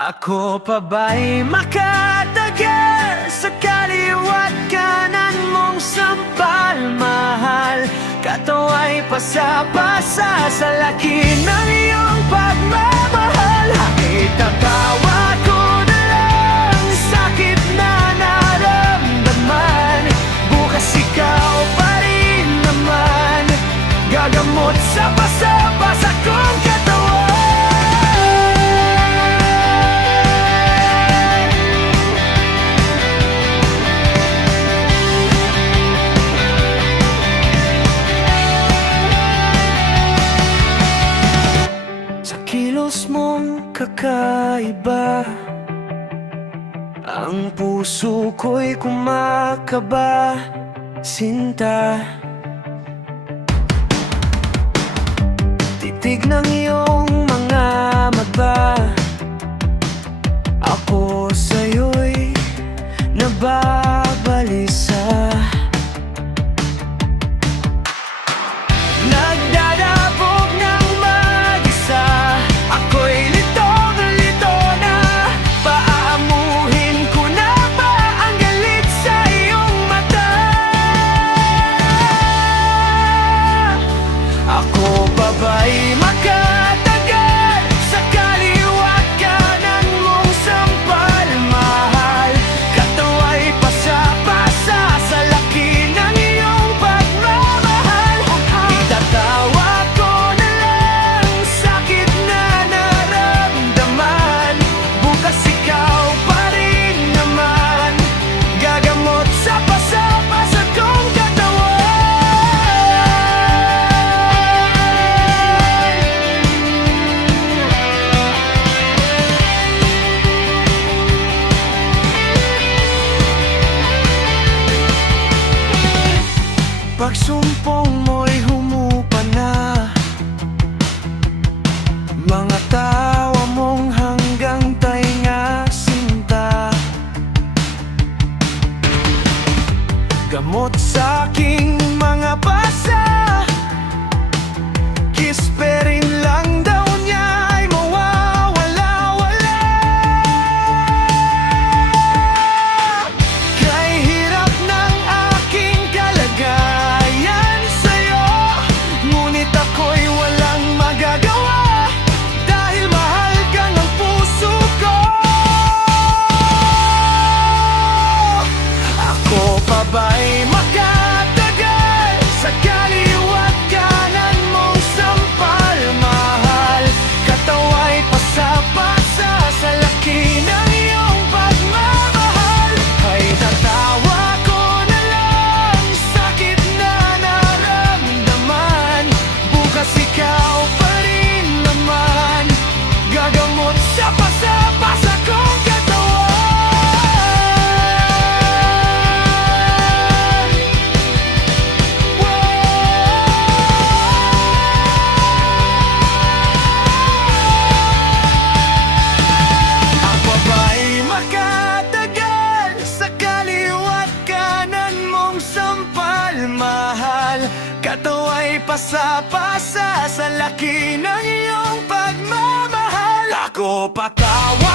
Ako pa ba'y makatagal sa kaliwat kanan mong sampal, mahal? Katawa'y pasapasa sa laki ng iyong pagmamahal. Itatawa ko na lang sakit na naramdaman. Bukas ikaw pa rin naman, gagamot sa pasapasa kong katawan. Kilos mong kakaiba, ang puso ko'y kumakaba, sinta. Titig ng iyong mga mata, ako sa'yo'y nababalisa. Ako pa ba'y makatagal sa kaliwat kanan mong sampal, mahal? Katawa'y pasapasa sa laki ng iyong pagmamahal. Itatawa ko na lang sakit na naramdaman. Bukas ikaw pa rin naman, gagamot sa pasapasa kong katawan. Pagsumpong mo'y humupa na, mga tawa mong hanggang tainga, sinta. Gamot sa'king mga basa, kiss pa rin lang daw niya ay mawawala-wala. Kay hirap ng aking kalagayan sa'yo, ngunit ako'y walang magagawa, dahil mahal kang ang puso ko. Ako pa ba'y makatagal sa kaliwat kanan mong sampal, mahal? Katawa'y pasapasa sa laki ng iyong pagmamahal. Ay tatawa ko na lang sakit na naramdaman. Bukas ikaw pa rin naman, gagamot sa pasapasa kong katawan. Ako ba'y makatagal sa kaliwat kanan mong sampal, mahal? Katawa'y pasapasa sa laki ng iyong pagmamahal. Ako patawa